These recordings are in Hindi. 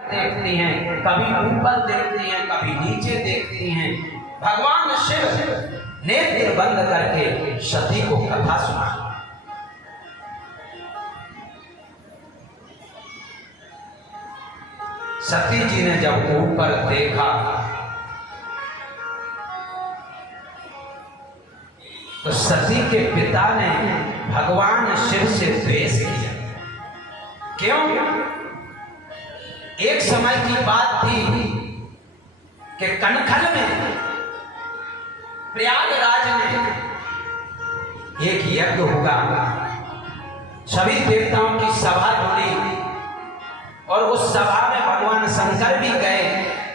देखती हैं, कभी ऊपर देखती हैं, कभी नीचे देखती हैं। भगवान शिव नेत्र बंद करके सती को कथा सुना। सती जी ने जब ऊपर देखा तो सती के पिता ने भगवान शिव से द्वेष किया। क्यों? एक समय की बात थी कि कनखल में प्रयागराज में एक यज्ञ होगा। सभी देवताओं की सभा जुड़ी और उस सभा में भगवान शंकर भी गए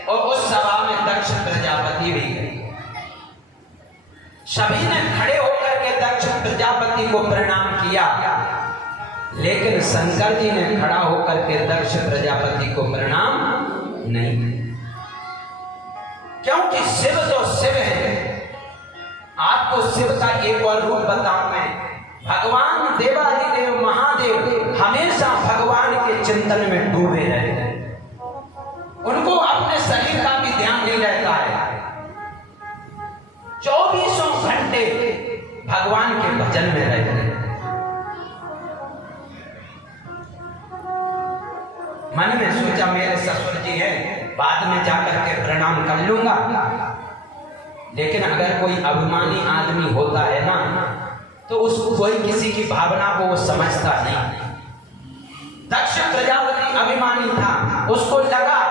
और उस सभा में दक्ष प्रजापति भी गए। सभी ने खड़े होकर के दक्ष प्रजापति को प्रणाम किया, लेकिन शंकर जी ने खड़ा होकर के दक्ष प्रजापति को प्रणाम नहीं। क्योंकि शिव जो शिव है, आपको शिव का एक और रूप बताऊं मैं। भगवान देवाधिदेव महादेव हमेशा भगवान के चिंतन में डूबे रहते हैं। उनको अपने शरीर का भी ध्यान नहीं रहता है। 24 घंटे भगवान के भजन में रहते हैं। मन में सोचा मेरे ससुर जी है, बाद में जाकर के प्रणाम कर लूंगा। लेकिन अगर कोई अभिमानी आदमी होता है ना, तो उसको कोई किसी की भावना को वो समझता नहीं। दक्ष प्रजापति अभिमानी था, उसको लगा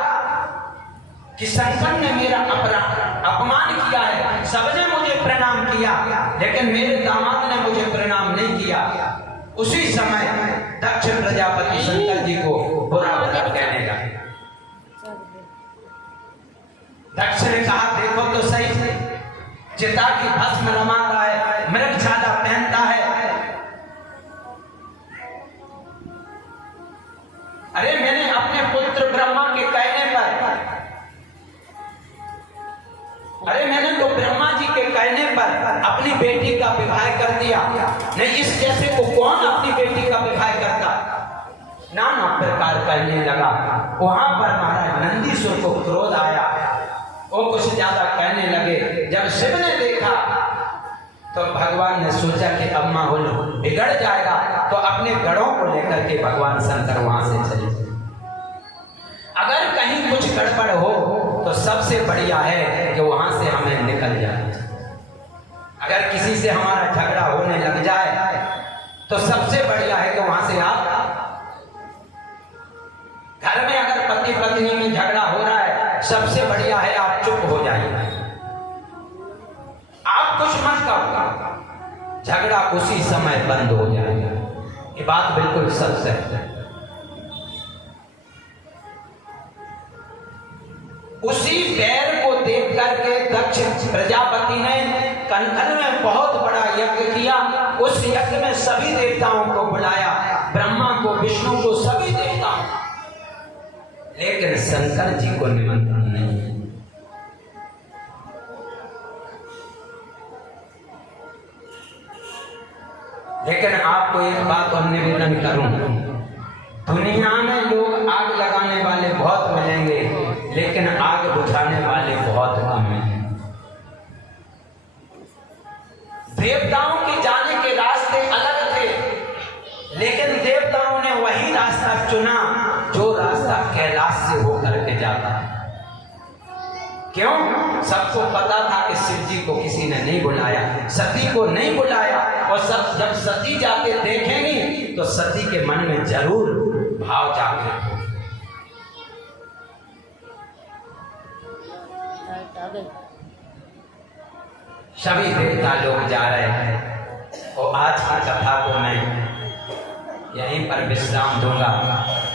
कि शंकर ने मेरा अपमान किया है। सबने मुझे प्रणाम किया, लेकिन मेरे दामाद ने मुझे प्रणाम नहीं किया। उसी समय दक्ष प्रजापति शंकर जी को बुरा भला कहने लगा। दक्ष ने कहा, देखो तो सही, चिता की भस्म रमाता है, मृगछाला पहनता है। अरे मैंने अपने पुत्र ब्रह्मा के कहने पर, अरे मैंने तो ब्रह्मा जी के कहने पर अपनी बेटी का विवाह कर दिया। नहीं, इस जैसे को कौन अपनी बेटी का विवाह करता? नाना प्रकार कहने लगा। वहां पर महाराज नंदीश्वर को क्रोध आया, वो कुछ ज्यादा कहने लगे। जब शिव ने देखा तो भगवान ने सोचा कि अब माहौल बिगड़ जाएगा, तो अपने गढ़ों को लेकर के भगवान शंकर वहां से चले। अगर कहीं कुछ गड़बड़ हो तो सबसे बढ़िया है कि वहां से हमें निकल जाए। अगर किसी से हमारा झगड़ा होने लग जाए तो सबसे बढ़िया है कि वहां से आप, घर में अगर पति पत्नी में झगड़ा हो रहा है, सबसे बढ़िया है आप चुप हो जाइए, आप कुछ मत करो, झगड़ा उसी समय बंद हो जाएगा। ये बात बिल्कुल सच है। उसी पैर को देख करके दक्ष प्रजापति ने कनखल में बहुत बड़ा यज्ञ किया। उस यज्ञ में सभी देवताओं को बुलाया, ब्रह्मा को, विष्णु को, सभी देवताओं, लेकिन शंकर जी को निमंत्रण नहीं। लेकिन आपको एक बात और निवेदन करूं, दुनिया में लोग आग लगाने वाले बहुत मिलेंगे, लेकिन आग बुझाने वाले बहुत कम हैं। देवताओं के जाने के रास्ते अलग थे, लेकिन देवताओं ने वही रास्ता चुना जो रास्ता कैलाश से होकर के जाता है। क्यों? सबको पता था कि शिव जी को किसी ने नहीं बुलाया, सती को नहीं बुलाया, और सब जब सती जाके देखेंगी तो सती के मन में जरूर भाव जागृत हो। सभी देवता लोग जा रहे हैं और आज की कथा को मैं यहीं पर विश्राम दूंगा।